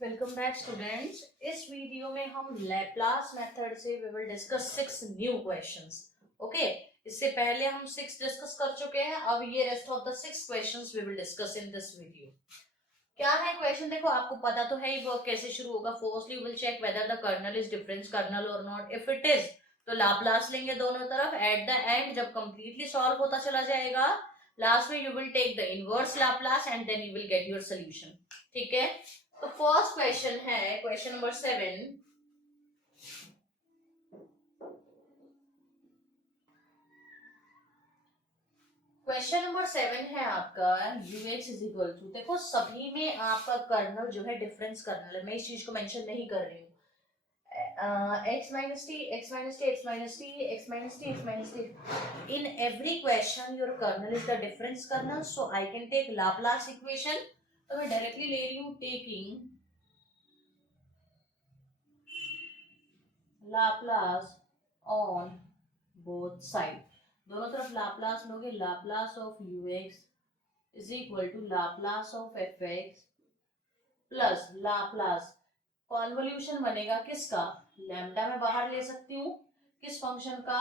Welcome back students. इस video में हम लैप्लास मेथड से we will discuss 6 new questions. Okay, इससे पहले हम 6 डिस्कस कर चुके हैं। अब ये rest of the 6 questions we will discuss in this video. क्या है क्वेश्चन? देखो, आपको पता तो है ही वर्क कैसे शुरू होगा। Firstly will check whether the kernel is difference kernel और नॉट। इफ इट इज तो लाप्लास लेंगे दोनों तरफ। एट द एंड जब कंप्लीटली सॉल्व होता चला जाएगा, लास्ट में you will take the inverse Laplace and then you will get your solution. ठीक है, तो फर्स्ट क्वेश्चन है क्वेश्चन नंबर 7। क्वेश्चन नंबर 7 है आपका ux इज इक्वल टू, देखो सभी में आपका कर्नल जो है डिफरेंस कर्नल है। मैं इस चीज को मेंशन नहीं कर रही हूँ। x minus t, x minus t, x minus t, x minus t, x minus t. In every question, your kernel is the difference kernel, so I can take Laplace equation. तो मैं directly ले रही हूँ taking Laplace on both side. दोनों तरफ Laplace लोगे। Laplace of ux is equal to Laplace of fx plus Laplace convolution बनेगा किसका? लैम्डा में बाहर ले सकती हूँ किस फंक्शन का?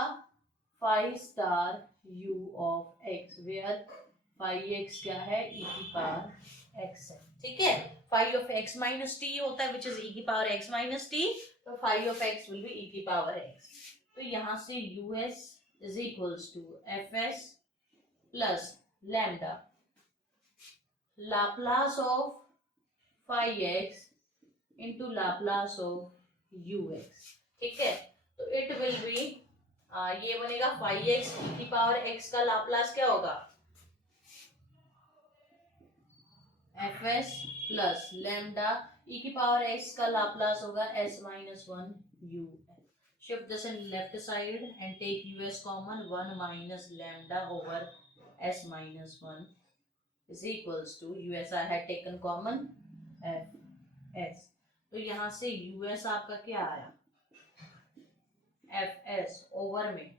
Phi star u of x, where phi x क्या है? e की पावर x है। ठीक है, phi of x minus T होता है विच इज e की पावर x माइनस टी, तो phi of x will be e की पावर x। तो यहां से us is equals to fs plus lambda Laplace of phi x into Laplace of ux। ठीक है, तो इट विल बी ये बनेगा फाई x e की पावर x का लाप्लास क्या होगा? fs प्लस लैम्डा e की पावर x का लाप्लास होगा s minus one u। Shift this in left side and take us common, 1 minus lambda over s minus one is equals to us I had taken common fs। तो यहां से us आपका क्या आया? fs over में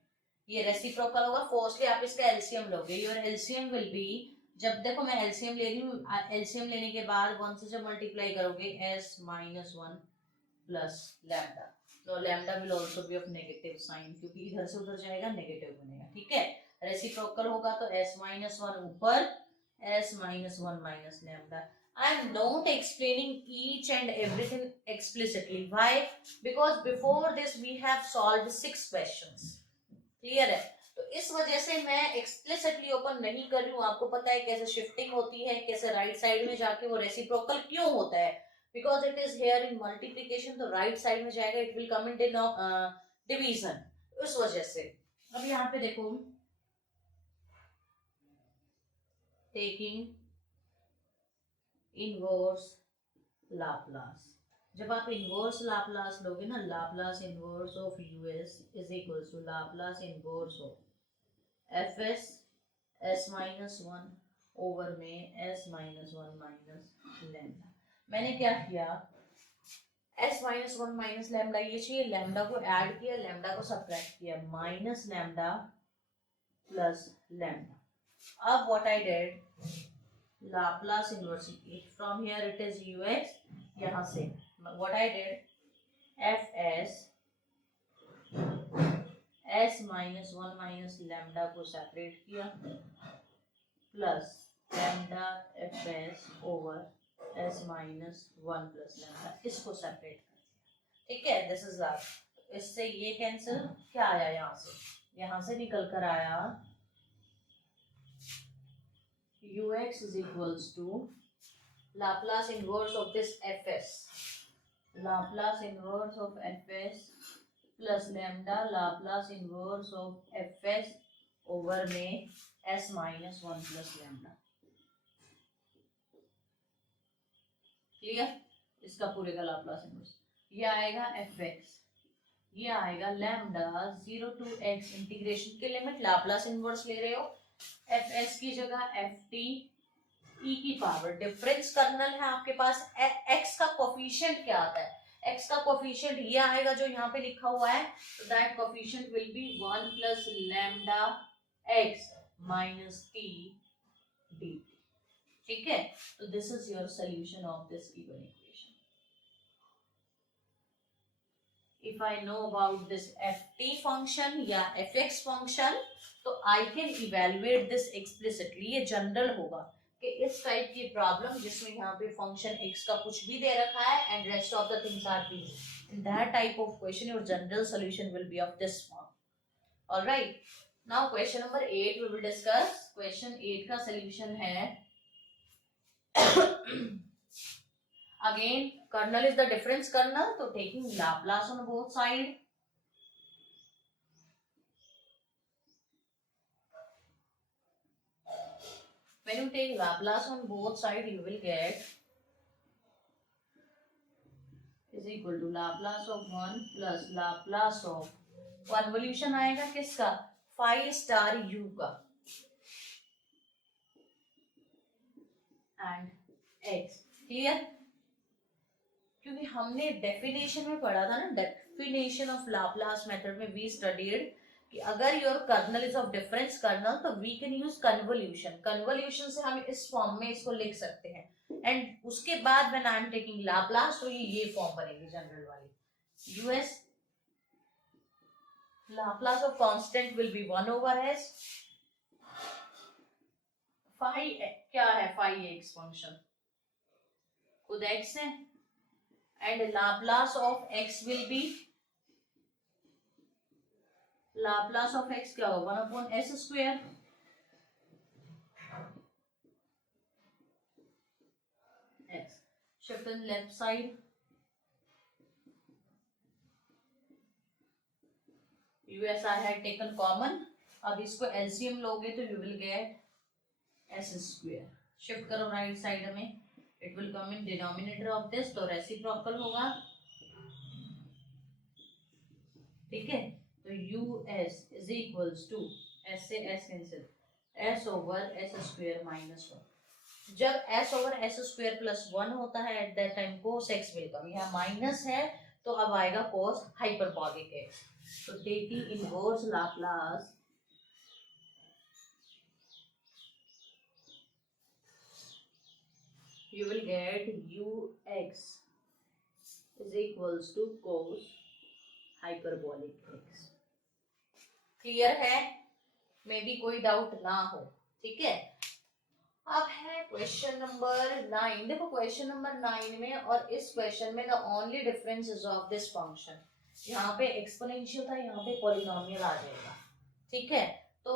ये reciprocal होगा। Firstly आप इसका एलसीएम लोगे। योर एलसीएम विल बी, जब देखो मैं एलसीएम ले रही हूँ, एलसीएम लेने के बाद 1 से जब मल्टीप्लाई करोगे s minus one plus lambda, तो lambda will also be of negative sign, क्योंकि इधर से उधर जाएगा नेगेटिव बनेगा। ठीक है, रेसिप्रोकल होगा तो s माइनस वन ऊपर s minus one minus lambda. I am not explaining each and everything explicitly. Why? Because before this we have solved 6 questions. Clear है? तो इस वजह से मैं एक्सप्लिसिटली ओपन नहीं कर रही हूँ। आपको पता है कैसे शिफ्टिंग होती है, कैसे राइट साइड में जाके वो रेसिप्रोकल क्यों होता है? Because it is here in multiplication, तो राइट साइड में जाएगा, it will come in division, उस वजह से। अब यहाँ पे देखो, टेकिंग इनवर्स लाप्लास, जब आप इनवर्स लाप्लास लोगे ना, Laplace inverse of US is equals to Laplace inverse of FS S minus one over में S minus one minus lambda. मैंने क्या किया? S minus one minus lambda ये चाहिए, लैम्डा को ऐड किया, लैम्डा को सब्ट्रैक्ट किया, माइनस लैम्डा प्लस लैम्डा। अब what I did, Laplace inverse it from here, it is ux, यहाँ से what I did, fs s minus one minus lambda को सेपरेट किया plus lambda fs over s minus one plus lambda, इसको separate कर दिया। ठीक है, this is last. इससे ये कैंसिल, क्या आया यहाँ से निकल कर आया ux is equals to Laplace inverse of this fs, Laplace inverse of fs plus lambda Laplace inverse of fs over में s minus one plus lambda। Clear? इसका पूरे का लाप्लास इनवर्स ये आएगा fx, ये आएगा लैम्डा 0 to x इंटीग्रेशन के limit Laplace inverse ले रहे हो, fs की जगह ft e की पावर, डिफरेंस कर्नल है आपके पास। x का कोफिशिएंट क्या आता है? x का कोफिशिएंट ये आएगा जो यहाँ पे लिखा हुआ है, तो that coefficient will be 1 plus lambda x minus t dt। ठीक है, तो this is your solution of this given equation. if I know about this ft function या fx function, तो I can evaluate this explicitly. ये general होगा कि इस type की प्रॉब्लम जिसमें यहाँ पे फंक्शन x का कुछ भी दे रखा है and rest of the things are b. In that type of question, your general solution will be of this form. All right. Now question number 8 we will discuss. Question 8 का solution है again kernel is the difference kernel, so taking Laplace on both side. When you take Laplace on both side, you will get is equal to Laplace of 1 plus Laplace of convolution आएगा किसका, phi star u का and x. Clear? क्योंकि हमने definition में पढ़ा था ना, definition of Laplace method में वी स्टडीड कि अगर your kernel is of difference kernel तो we can use convolution. Convolution से हम इस फॉर्म में इसको लिख सकते हैं एंड उसके बाद when I am taking Laplace तो ये फॉर्म बनेगी जनरल वाली. U s Laplace of constant will be 1 over s. Phi क्या है, फाई एक्स फंक्शन खुद x है and Laplace of x will be Laplace of x क्या होगा 1 upon s square. x shift in left side. us I had taken common. अब इसको LCM लोगे तो you will get s square. shift करो right side में, it will come in denominator of this, तो reciprocal होगा. ठीक है, तो us is equals to s से s cancel, s over s square minus 1. जब s over s square plus 1 होता है at that time cos x will come. यहाँ माइनस है तो अब आएगा cos hyperbolic x. तो taking inverse Laplace you will get ux is equals to cos hyperbolic x. Clear है? मे बी कोई डाउट ना हो. ठीक है, अब है क्वेश्चन नंबर 9. देखो क्वेश्चन नंबर 9 में और इस क्वेश्चन में the only difference is of this function. यहाँ पे एक्सपोनेंशियल था, यहाँ पे पॉलिनोमियल आ जाएगा. ठीक है, तो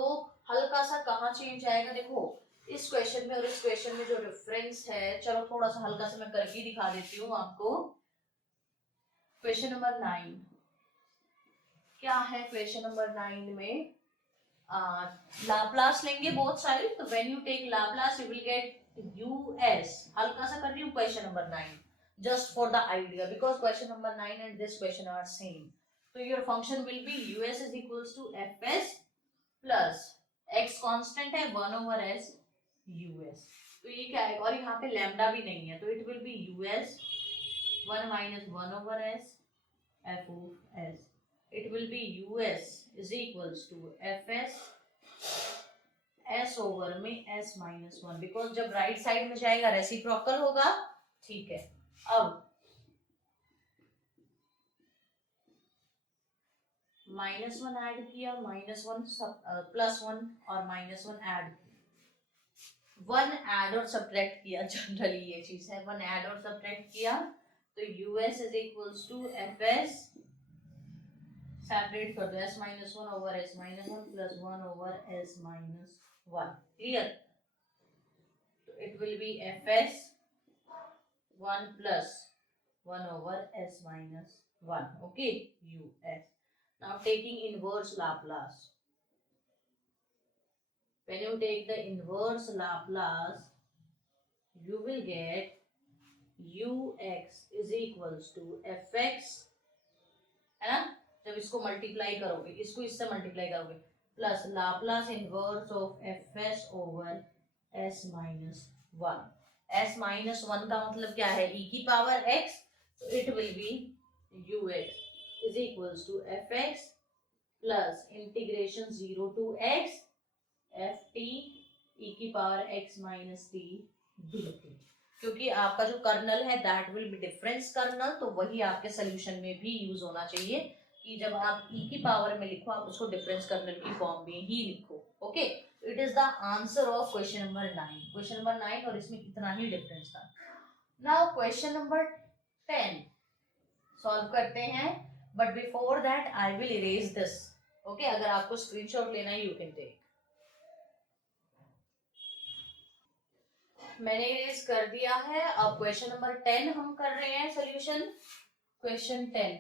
हल्का सा कहाँ चेंज आएगा, देखो इस क्वेश्चन में और इस क्वेश्चन में जो डिफरेंस है, चलो थोड़ा सा हल्का सा मैं करके दिखा देती हूँ आपको. क्वेश्चन नंबर 9 क्या है, क्वेश्चन नंबर 9 में लाप्लास लेंगे बोथ साइड, तो when you take Laplace you will get u s. हल्का सा कर रही हूँ question number 9 just for the idea because question number 9 and this question are same. So your function will be us is equals to fs plus x constant है 1 over s us. तो ये क्या है, और यहाँ पे लैम्डा भी नहीं है तो it will be us 1 minus 1 over s f of s. It will be us is equals to fs s over में s minus 1 because जब राइट साइड में जाएगा रेसिप्रोकल होगा. ठीक है, अब -1 ऐड किया, -1 प्लस 1 और -1 ऐड किया, 1 ऐड और सब्ट्रैक्ट किया. जनरली ये चीज है, 1 ऐड और सब्ट्रैक्ट किया तो us is equals to fs, separate कर दो s minus 1 over s minus 1 plus 1 over s minus 1. Clear? तो it will B fs 1 plus 1 over s minus 1. Okay, us. Now taking inverse Laplace. When you take the inverse Laplace, you will get ux is equals to fx, है ना, जब इसको multiply करोगे, इसको इससे multiply करोगे, plus Laplace inverse of fs over s minus 1. s minus 1 का मतलब क्या है, e की power x, so it will be ux is equals to fx plus integration 0 to x ft e की power x minus t dt. क्योंकि आपका जो kernel है that will be difference kernel, तो वही आपके सोल्यूशन में भी यूज होना चाहिए कि जब आप e की पावर में लिखो आप उसको डिफरेंस कर्नल की फॉर्म में ही लिखो। Okay, it is the answer of question number 9, question number 9, और इसमें इतना ही डिफरेंस था। नाउ क्वेश्चन नंबर 10 सॉल्व करते हैं, but before that I will erase this. Okay, अगर आपको स्क्रीनशॉट लेना है यू कैन टेक। मैंने इरेज कर दिया है। अब क्वेश्चन नंबर 10 हम कर रहे हैं सोल्यूशन। क्वेश्चन 10,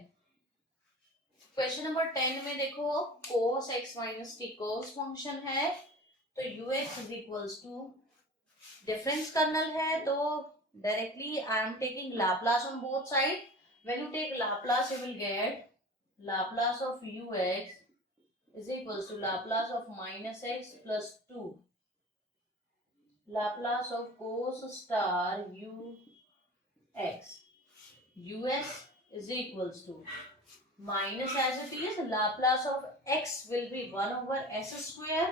क्वेश्चन नंबर 10 में देखो cos x minus T cos function है, तो ux is equals to difference kernel है, तो directly I am taking Laplace on both side. When you take Laplace you will get Laplace of ux is equals to Laplace of minus x plus 2 Laplace of cos star ux. us is equals to minus as it is Laplace of x will be 1 over s square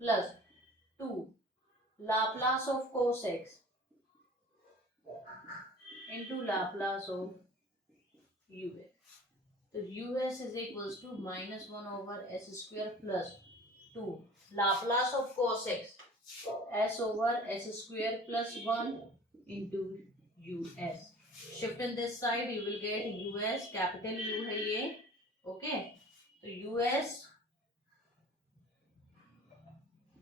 plus 2 Laplace of cos x into Laplace of ux. तो us is equals to minus 1 over s square plus 2 Laplace of cos x s over s square plus 1 into us. Shift in this side you will get us, capital U है ये, okay, तो us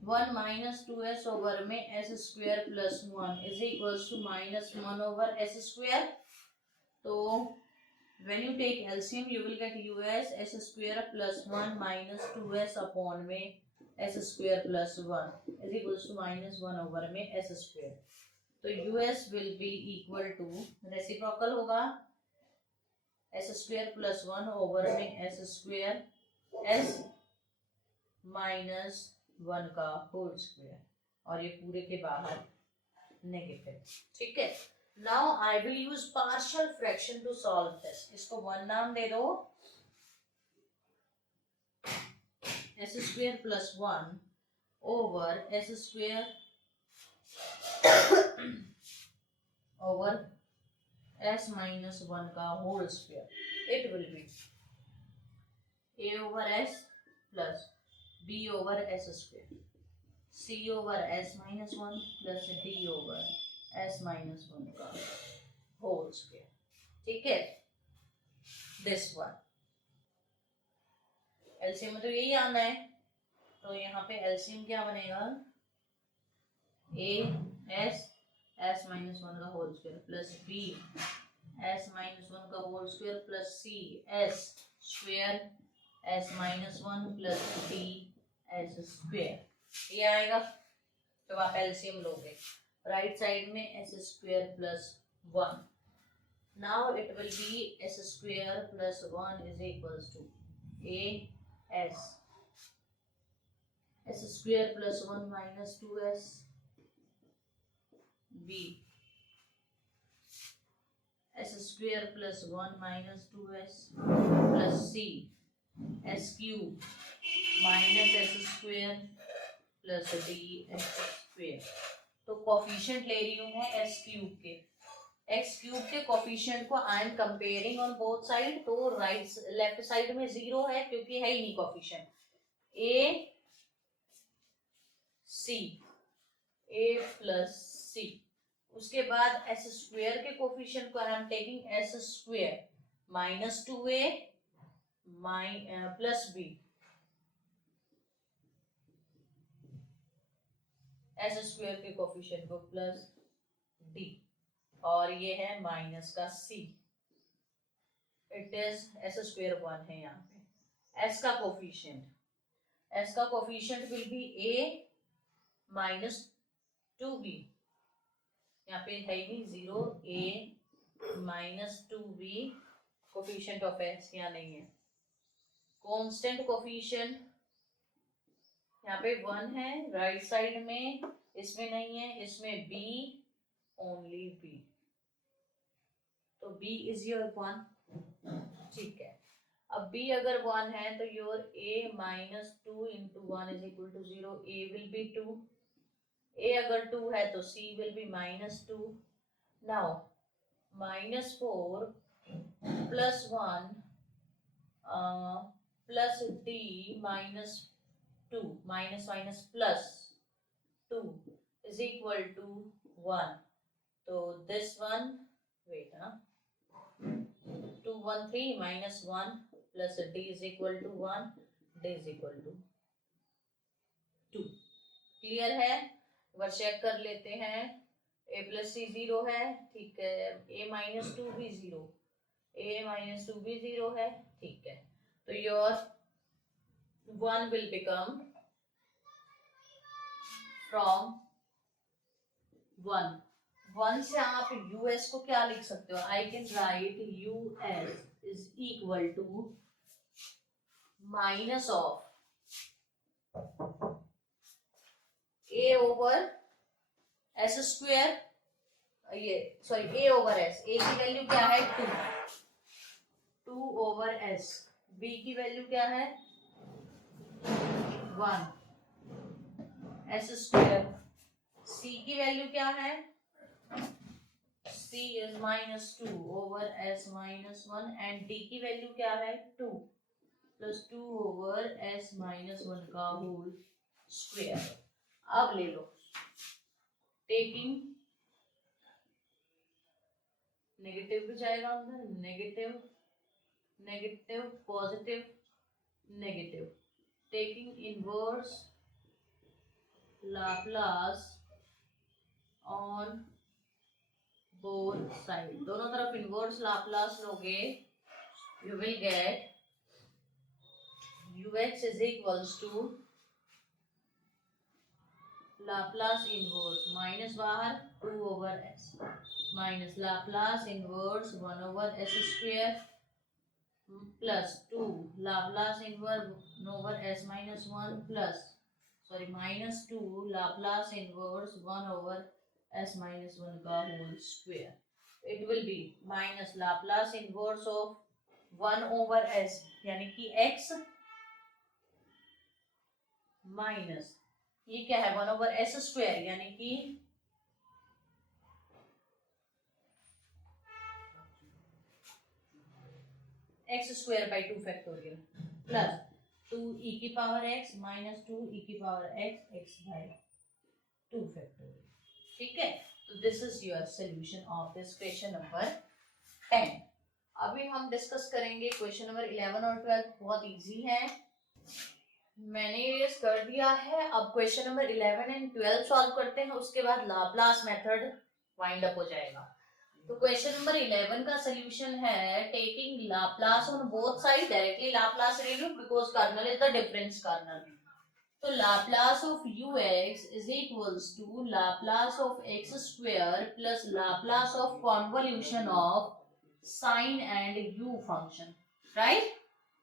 1 minus 2s over में s square plus 1 is equals to minus 1 over s square. तो when you take LCM you will get us s square plus 1 minus 2s upon में s square plus 1 is equals to minus 1 over में s square. तो us will be equal to reciprocal होगा s square plus 1 over में s square s minus 1 का whole square, और ये पूरे के बाहर नेगेटिव। ठीक है, now I will use partial fraction to solve this. इसको वन नाम दे दो, S square plus 1 over S square over S minus 1 का whole square. It will be A over S plus B over S square C over S minus 1 plus D over S minus 1 का whole square. ठीक है, this one LCM में तो यही आना है, तो यहाँ पे एलसीएम क्या बनेगा, ए एस एस माइनस 1 का whole square plus B S minus 1 का whole square plus C S square S minus 1 plus D S square, ये आएगा जब आप एलसीएम लोगे। राइट साइड में S square plus 1, now it will be S square plus 1 is equals to A S S square plus 1 minus 2s B S square plus 1 minus 2s plus C S cube minus S square plus D S square. तो coefficient ले रही हूँ मैं x cube के, x cube के coefficient को I am comparing on both side, तो right left side में 0 है क्योंकि है ही नहीं कोफिशिएंट। ए सी ए प्लस सी, उसके बाद एस स्क्वायर के कोफिशिएंट को I am taking S square minus 2a plus B S square के कोफिशिएंट को प्लस डी, और ये है माइनस का C, it is S square 1 है यहाँ पे। एस का coefficient will be A minus 2b, यहाँ पे है ही नहीं 0, a माइनस 2b कोफिशिएंट ऑफ एस यहाँ नहीं है। कांस्टेंट कोफिशिएंट यहाँ पे 1 है राइट साइड में, इसमें नहीं है, इसमें b ओनली b, तो b इज योर 1। ठीक है, अब b अगर 1 है तो your a minus 2 into 1 is equal to 0, a will be 2, a अगर 2 है तो c will be -2. now -4 plus 1 plus d -2 minus plus 2 is equal to 1. So this one, wait, 2 1 3 minus 1 plus d is equal to 1, d is equal to 2. Clear है? एक check कर लेते हैं. a plus सी 0 है, ठीक है. a माइनस 2 भी 0, a minus 2 भी 0 है, ठीक है. तो योर 1 will become from 1. 1 से आप us को क्या लिख सकते हो? I can write us is equal to minus of a over s square, ये sorry a over s. a की वैल्यू क्या है? 2 over s. b की वैल्यू क्या है? 1 s square. c की वैल्यू क्या है? c is -2 over s minus 1 and d की वैल्यू क्या है? 2 plus 2 over s minus 1 का होल स्क्वायर. अब ले लो, टेकिंग नेगेटिव भी जाएगा अंदर, negative negative positive negative, taking inverse Laplace on both side. दोनों तरफ इनवर्स लाप्लास लोगे, you will get ux is equals to Laplace inverse minus बाहर 2 over s minus Laplace inverse 1 over s square plus 2 Laplace inverse over s minus 1 प्लस minus 2 Laplace inverse 1 over s minus 1 का whole square. It will be minus Laplace inverse of 1 over s यानी कि x minus ये क्या है 1 over s square यानी कि x square by 2 factorial plus 2 e की पावर x माइनस 2 e की power x x by 2 factorial. ठीक है, तो this is your solution of this question number 10. अभी हम डिस्कस करेंगे क्वेश्चन नंबर 11 और 12. बहुत इजी है, मैंने ये कर दिया है. अब क्वेश्चन नंबर 11 एंड 12 सॉल्व करते हैं, उसके बाद लाप्लास मेथड वाइंड अप हो जाएगा. तो क्वेश्चन नंबर 11 का सॉल्यूशन है taking Laplace on both side. Directly Laplace ले लो because kernel is the difference kernel. तो Laplace of ux is equals to Laplace of x square plus Laplace of convolution of sine and u function. Right,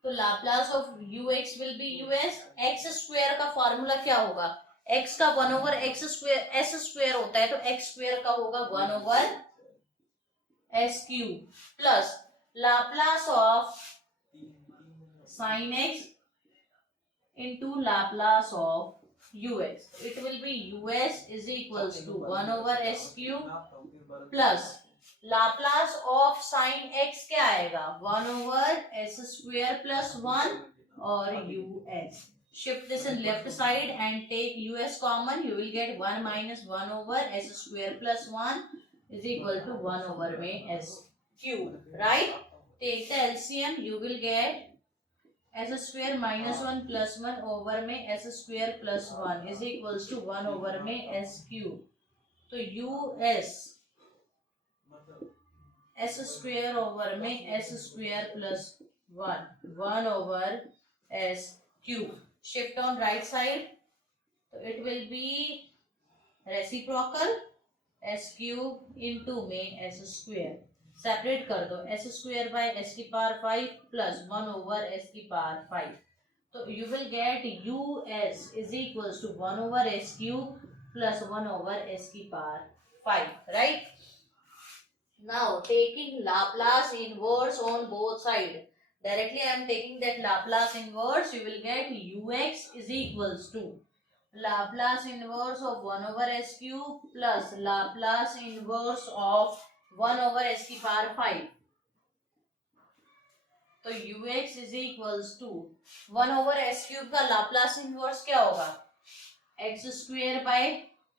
तो Laplace of ux will be us. x square का formula क्या होगा? x का 1 over x square s square होता है, तो x square का होगा 1 over s cube plus Laplace of sin x into Laplace of ux. It will be us is equals to 1 over s cube plus Laplace of sine x क्या आएगा? 1 over s square plus 1 और us. Shift this in left side and take us common. You will get 1 minus 1 over s square plus 1 is equal to 1 over में s cube. Right? Take the LCM. You will get s square minus 1 plus 1 over में s square plus 1 is equals to 1 over में s cube. तो us s square over में s square plus 1 over s cube. Shift on right side, तो it will be reciprocal s cube into में s square. Separate कर दो, s square by s की power 5 plus 1 over s की power 5. तो you will get us is equals to 1 over s cube plus 1 over s की power 5. Right, now taking Laplace inverse on both sides, directly I am taking that Laplace inverse. You will get ux is equals to Laplace inverse of 1 over s cube plus Laplace inverse of 1 over s की power 5. तो ux is equals to 1 over S cube का Laplace inverse क्या होगा, X square by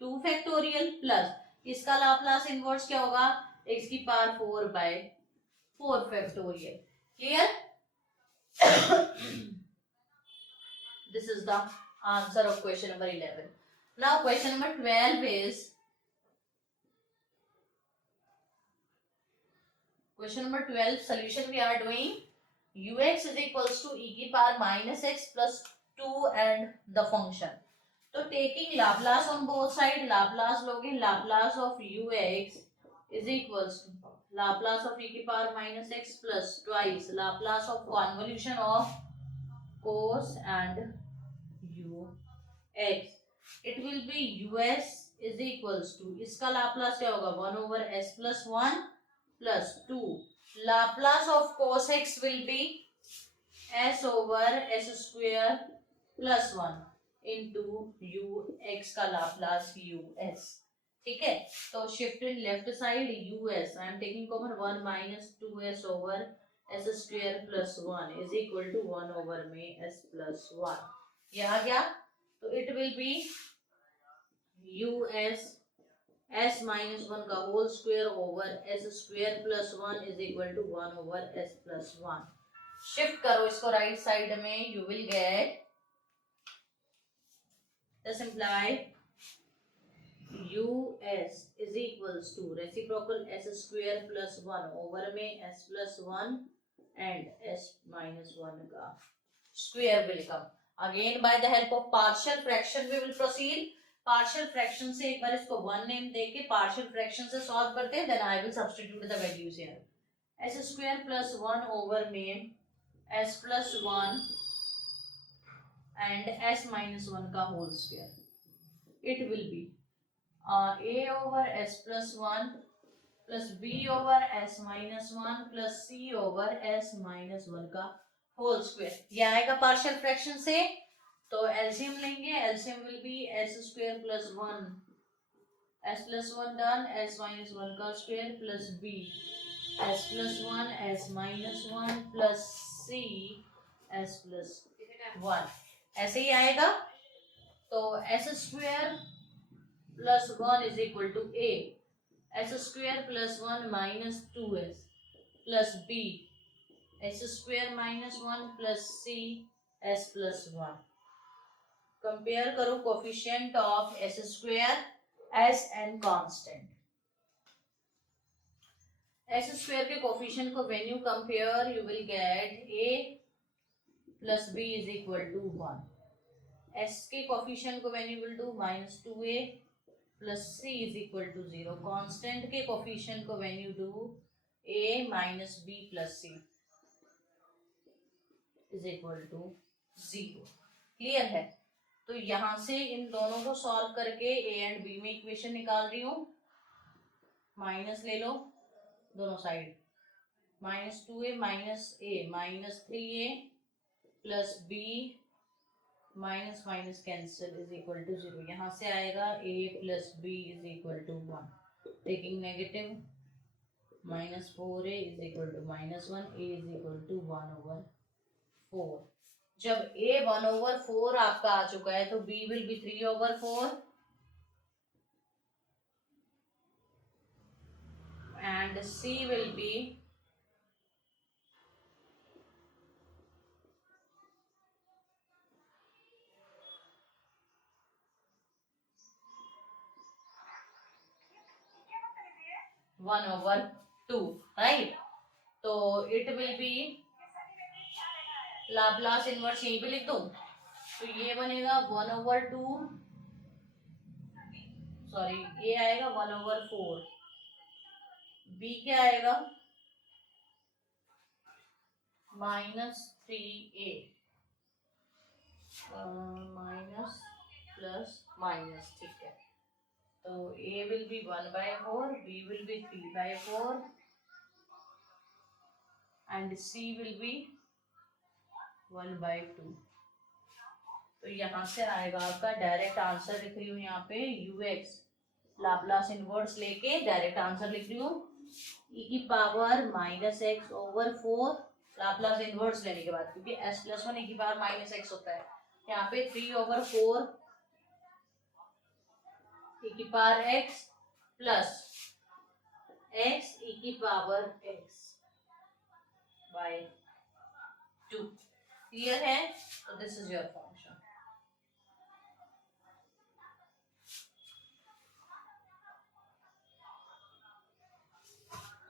2 factorial plus इसका Laplace inverse क्या होगा, X की power 4 by 4 factorial. Clear? This is the answer of question number 11. Now question number 12 is question number 12 solution we are doing. Ux is equals to e की power minus x plus 2 and the function. तो taking Laplace on both side, Laplace लोगे Laplace of ux is equals to Laplace of e की power minus x plus twice Laplace of convolution of cos and ux. It will be us is equals to इसका Laplace क्या होगा 1 over s plus 1 plus 2. Laplace of cos x will be s over s square plus 1 into ux का Laplace us. ठीक है, तो shift in left side us I am taking common 1 minus 2s over s square plus 1 is equal to 1 over में s plus 1. यहाँ क्या, तो it will be us s minus 1 का whole square over s square plus 1 is equal to 1 over s plus 1. Shift करो इसको right side में, you will get this imply us is equals to reciprocal s square plus 1 over में s plus 1 and s minus 1 का square will come. Again by the help of partial fraction we will proceed. Partial fraction से एक बार इसको 1 name देके partial fraction से solve करते हैं, then I will substitute the values here. s square plus 1 over में s plus 1 and s minus 1 का whole square. It will be a over s plus 1 plus b over s minus 1 plus c over s minus 1 का whole square. ये आएगा partial fraction से, तो LCM लेंगे. LCM will be s square plus 1 s plus 1 done, s minus 1 का square plus b s plus 1 s minus 1 plus c s plus 1. ऐसे ही आएगा. तो s square plus 1 is equal to a s square plus 1 minus 2s plus b s square minus 1 plus c s plus 1. Compare करो coefficient of s square s and constant. s square के coefficient को when you compare you will get a plus b is equal to 1. s के coefficient को when you will do minus 2a plus c is equal to 0. Constant के coefficient को when you do a minus b plus c is equal to 0. Clear है? तो यहां से इन दोनों को सॉल्व करके a एंड b में इक्वेशन निकाल रही हूं. माइनस ले लो दोनों side, minus 2a minus a minus 3a plus b minus minus cancel is equal to 0. यहाँ से आएगा a plus b is equal to 1. Taking negative minus 4a is equal to minus 1, a is equal to 1 over 4. जब a 1 over 4 आपका आ चुका है तो b will be 3 over 4 and c will be 1 over 2. Right? तो it will be Laplace inverse यहीं पे लिख दूं, तो ये बनेगा 1 ओवर 2, सॉरी ये आएगा 1 ओवर 4. b क्या आएगा minus 3a minus plus minus. ठीक है, तो a will B 1/4, b will B 3/4 and c will B 1/2. तो यहाँ से आएगा आपका डायरेक्ट आंसर, लिख रही हूँ यहाँ पे ux, लाप्लास इनवर्स लेके डायरेक्ट आंसर लिख रही हूँ e की power -x over 4, Laplace inverse लेने के बाद, क्योंकि s+1 e की पावर -x होता है, यहाँ पे 3/4 e की power x plus x e की पावर x बाय 2। क्लियर है? तो this is your function.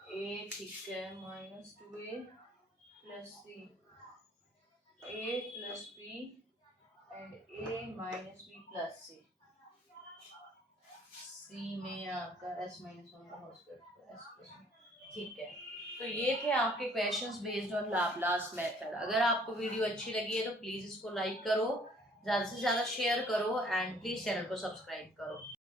a ठीक है, -2a plus c, a plus b and a minus b plus c, c में आपका s-1 का होल स्क्वायर s+1। ठीक है, तो ये थे आपके questions based on Laplace method. अगर आपको वीडियो अच्छी लगी है तो प्लीज इसको लाइक करो, ज़्यादा से ज़्यादा शेयर करो एंड प्लीज चैनल को सब्सक्राइब करो।